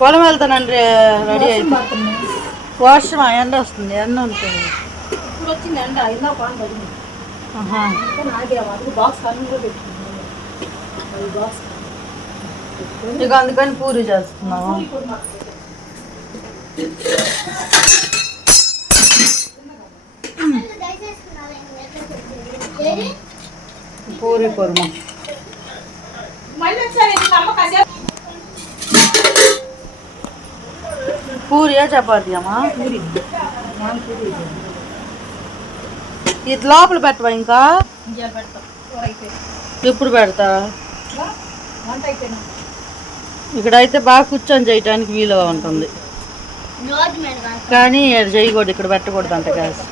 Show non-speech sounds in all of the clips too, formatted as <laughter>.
పొలం వెళ్తానండి రెడీ పడుతుంది. వర్షం ఎండ వస్తుంది ఎండ ఉంటుంది. ఇప్పుడు వచ్చింది ఎండ అయినా పాన్ పడింది. ఇంకా అందుకని పూరి మాకు పూరి కుర్మా. మళ్ళీ ఒకసారి ఇది అమ్మ కాసేపు పూరియా చపాతీ అమ్మా పూరి ఇది. లోపల పెట్టవా ఇంకా? ఎప్పుడు పెడతా? ఇక్కడైతే బాగా కూర్చొని చేయటానికి వీలుగా ఉంటుంది. కానీ ఇక్కడ చేయకూడదు ఇక్కడ పెట్టకూడదు అంట గ్యాస్.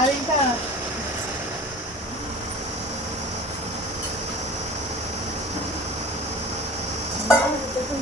అది ఇంకా లేవు ఇది. ఇది కాదు. ఎందుకు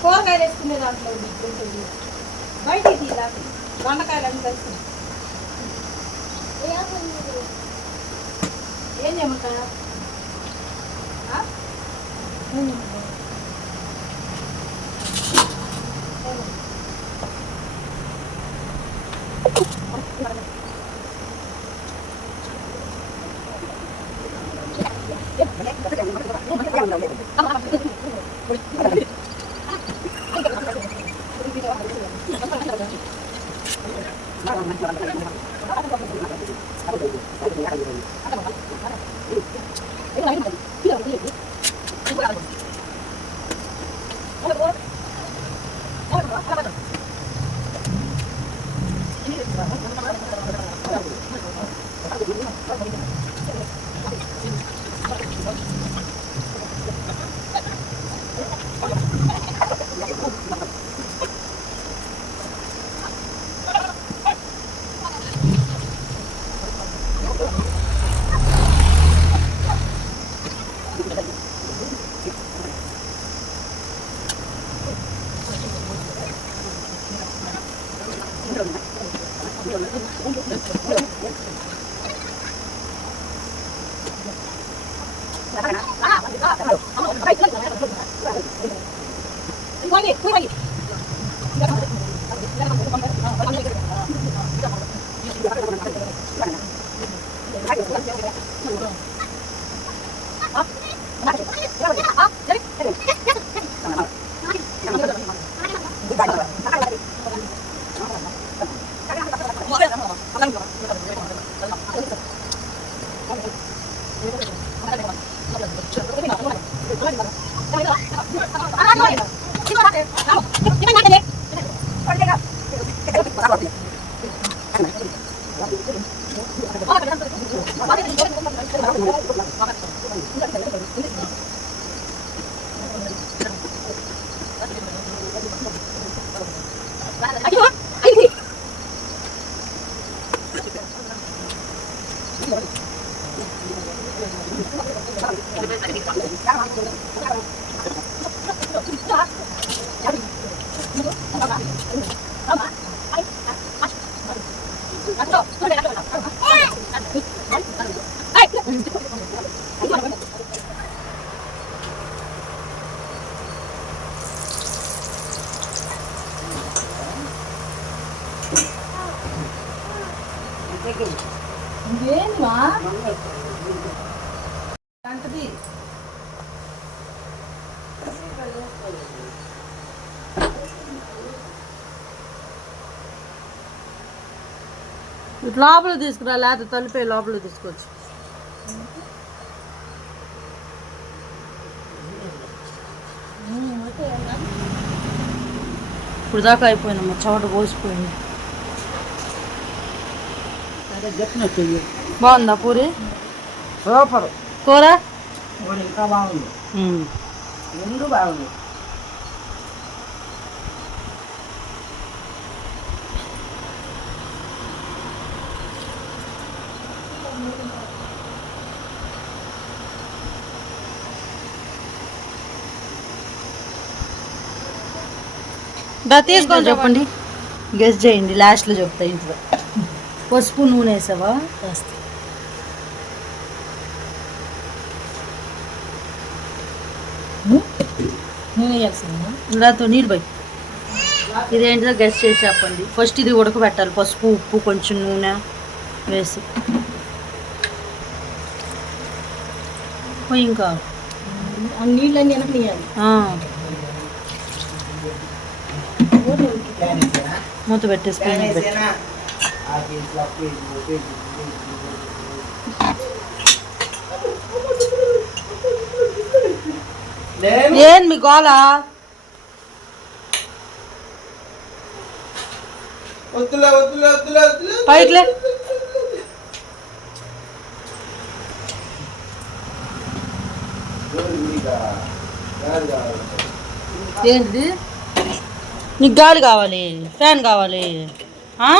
కూరగాయలు వేసుకునే దాంట్లో ఉంది బయటికి తీలా దొండకాయలు అన్ని కలిసి ఏం చేయమంటారా? ఆ? అంటది లోపల తీసుకురా లేకపోతే తలిపే లోపల తీసుకోవచ్చు. ఇప్పుడు దాకా అయిపోయిందమ్మా చెమట పోసిపోయింది బాగుందా పూరి? సూపర్. కూర? ఇంకా బాగుంది. రెండు బాగుంది. దా తీసుకొని చెప్పండి. గెస్ట్ చేయండి లాస్ట్లో చెప్తా ఇంట్లో. పసుపు నూనె వేసావా? వేస్తా. నేను చేస్తున్నా ఇలాతో నీళ్ళు పోయి. ఇదేంటిదో గెస్ట్ చేసి చెప్పండి. ఫస్ట్ ఇది ఉడకబెట్టాలి. పసుపు ఉప్పు కొంచెం నూనె వేసి. ఇంకా నీళ్ళన్నీ వెనక నీయాలి ఆ, మూత పెట్టేసి పైన పెట్టు. ఏం మీ గోళ పైకిలే ఏంటిది నీకు గాలి కావాలి ఫ్యాన్ కావాలి ఆ? ఆ.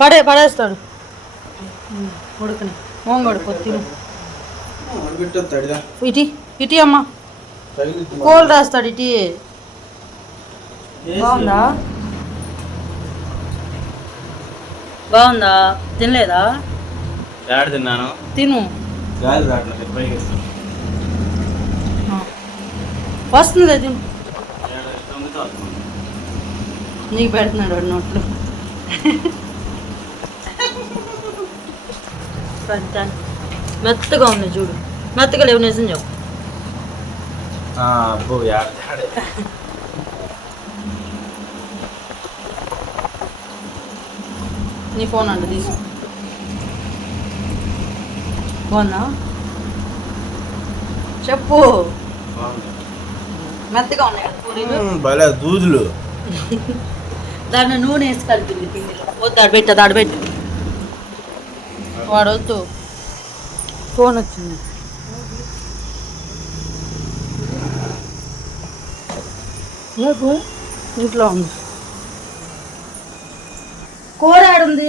పడే పడేస్తాడు. ఉడకని. మోంగడు కొత్తిను ఇటీ ఇటీ అమ్మా. కోల్ రాస్తాడు ఇటీ. బాగుందా? బాగుందా? తినలేదా? యాడ తిన్నాను? తిను. వస్తుంది. తిను. నీకు పెడుతున్నాడు వాడు నోట్లో. మెత్తగా ఉంది చూడు. మెత్తగా లేవు నిజం చెప్పు. నీ ఫోన్ అంట తీసు బాగుందా చెప్పు. మెత్తగా ఉన్నాయి భలే దూదులు. <laughs> దాంట్లో నూనె వేసి కలిపింది పిండిలో. వద్దు ఆడ అది ఆడ వాడు వద్దు. ఫోన్ వచ్చింది. ఇంట్లో ఉంది. కూర ఆడుంది.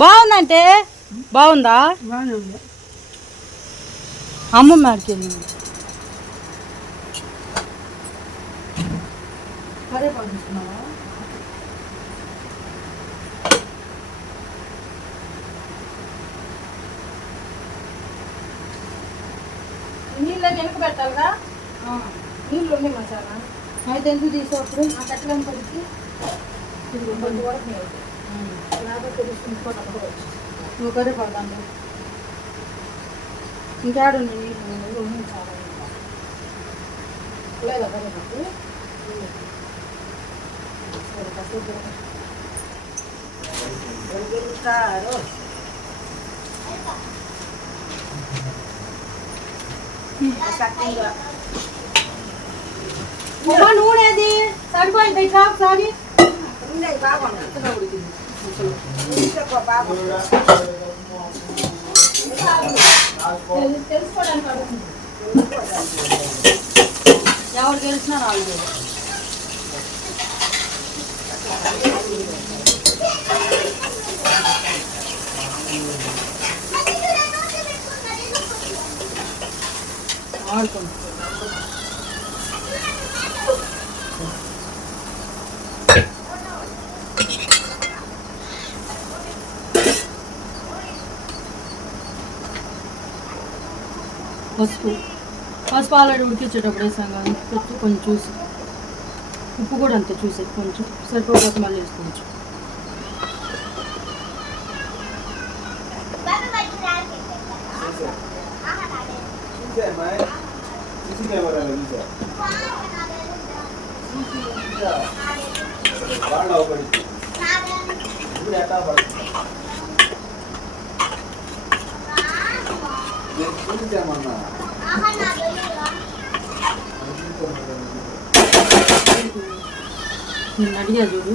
బాగుందంటే? బాగుందా? అమ్మమ్మ ఆడికి నీళ్ళని వెనక పెట్టాలిగా? నీళ్ళు ఉన్నాయి మసాలా. అయితే ఎందుకు తీసుకోప్పుడు ఆ కట్టెలను పడికి కొంచెం వరకు నువ్వు కర్రీ పడదాను ఇంకాడు నీళ్ళు నీళ్ళు ఉన్నాయి చాలా ఇంకా. లేదా కర్రీ నాకు సరే కాసేపు ఉడక. ఉమ్మ నూనెది సరిపోయింది ఇట్లా ఒకసారి తెలు- తెలుసుకోవడానికి ఎవరు గెలిచినా రాలేదు. పాలడు ఉడికించేటప్పుడు వేసాం కానీ కొంచెం కొంచెం చూసి. ఉప్పు కూడా అంతే చూసి కొంచెం సరిపోతే మళ్ళీ వేసుకోవచ్చు. బాబా చూడు.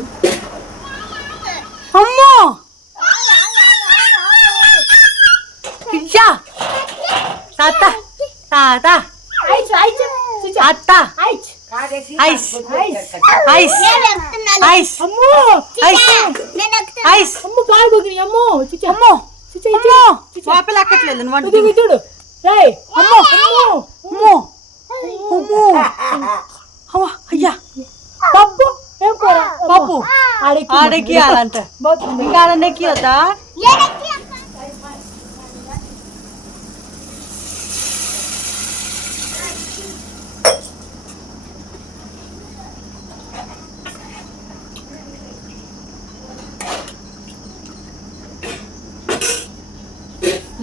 అమ్మో! ఇయ్యా తాత తాత. ఐచ్ ఐచ్ చిచ్చ అత్త ఐచ్. ఐస్. ఐస్. ఐస్. అమ్మో! ఐస్. ఐస్. అమ్మ గోగిని అమ్మో చిచ్చ అమ్మో! చిచ్చ అమ్మో! పాపలు అక్కట్లేదు నువ్వు చూడు రేయ్ అమ్మో అమ్మో అమ్మో అమ్మో అవ్వ, అయ్యా పప్పు ఏం కూర పప్పు ఆడకి ఆడకి అలాంట ఇంకా ఆడకి వద్దా నేను ఎక్కి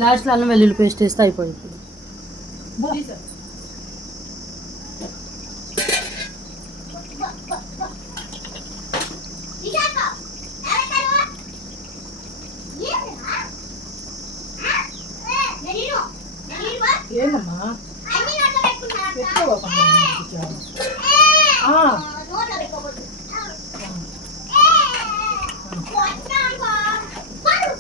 లాస్ట్లో అల్లం వెల్లుల్లి పేస్ట్ వేస్తే అయిపోయింది ఇటాక ఎవరు ఏంటా నేను నేను ఏందమ్మా అన్ని నోట్లో పెట్టుకున్నా ఎక్కువ చిచ్చ ఆ నోట్లో పెట్టుకోకూడదు వచ్చాను పడు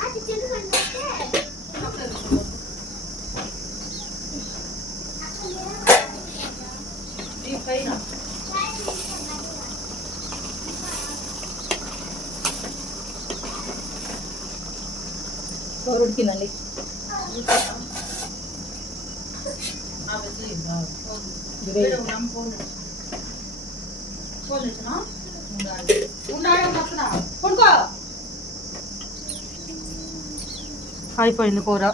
అది చిన్నదంటే ఉడికిందండి అయిపోయింది కూర.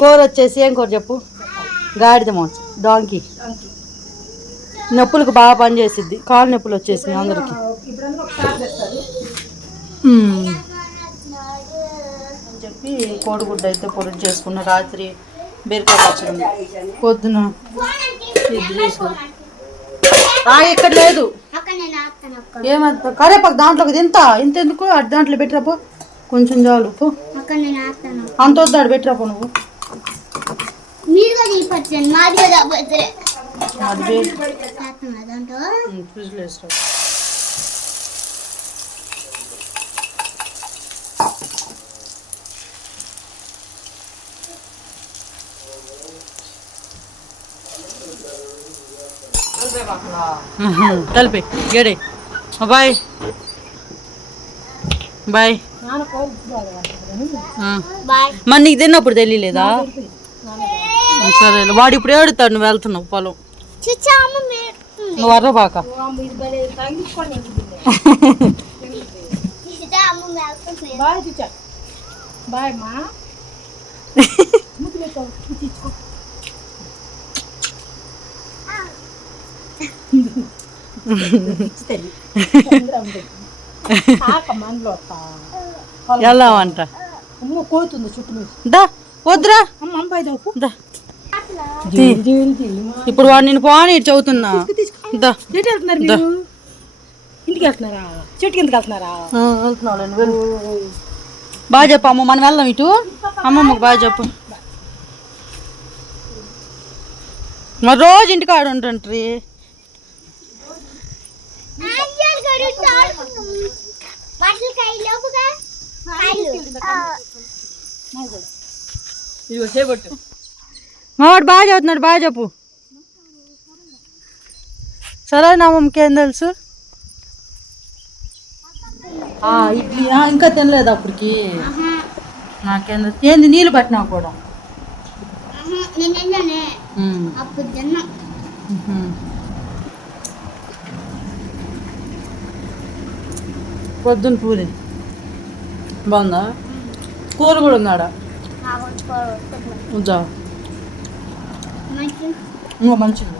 కూర వచ్చేసి ఏం కూర చెప్పు? గాడిద మాంసం డాంకి నొప్పులకు బాగా పనిచేసిద్ది. కాలు నొప్పులు వచ్చేసినాయి అందరికి. అని చెప్పి కోడిగుడ్డు అయితే పొడి చేసుకున్న రాత్రి బీరకాయ పచ్చడి పొద్దున ఇది చేసుకున్నా ఆ, ఇక్కడ లేదు. ఏమంత కరేపాకు దాంట్లోకి ఇంత ఇంత ఎందుకు? అటు దాంట్లో పెట్టిరాపో కొంచెం చాలు అంత వద్దు అటు పెట్టిరాపో నువ్వు. అది వే- కలిపి గడే. బాయ్. బాయ్. మరి నీకు తిన్నప్పుడు తెలియలేదా? సరే వాడు ఇప్పుడు ఏడుతాడు నువ్వు వెళ్తున్నావు పొలం. నువ్వు అర్రబాక బాయ్ బాయ్ మా ముద్దు పెట్టావు ఇది ఇచ్చుకో ఇచ్చుతాయి. తొందర ఉంది. ఆక మనలో అత్త. <laughs> వెళ్దామంట కోతుంది చుట్టూ. దా వద్దురా. ఇప్పుడు వాడు నేను పోనీ చదువుతున్నా. ఇంటికి వెళ్తున్నారా? చెట్టు కిందకి వెళ్తున్నారా? ఆ, వెళ్తున్నావులేండి, వెళ్ళు. బాగా చెప్పు అమ్మ మనం వెళ్దాం ఇటు. అమ్మమ్మకు బాగా చెప్పు. మరి రోజు ఇంటికి ఆడు ఉంటుంట్రీ బట్టలు కాయలోపుగా ఇదిగో చేపట్టు. మా వాడు బాగా చదువుతున్నాడు బాగా చెప్పు. సరే నా అమ్మమ్మకి ఏం తెలుసు? ఆ, ఇడ్లీ. ఆ, ఇంకా తినలేదు అప్పటికి. నాకేం తెలుసు. ఏంది నీళ్ళు పట్టినా కూడా? పొద్దున్న పూరి. బాగుందా? కూర కూడా ఉన్నాడా? నాకు ఉందా? ఇంకో మంచిది.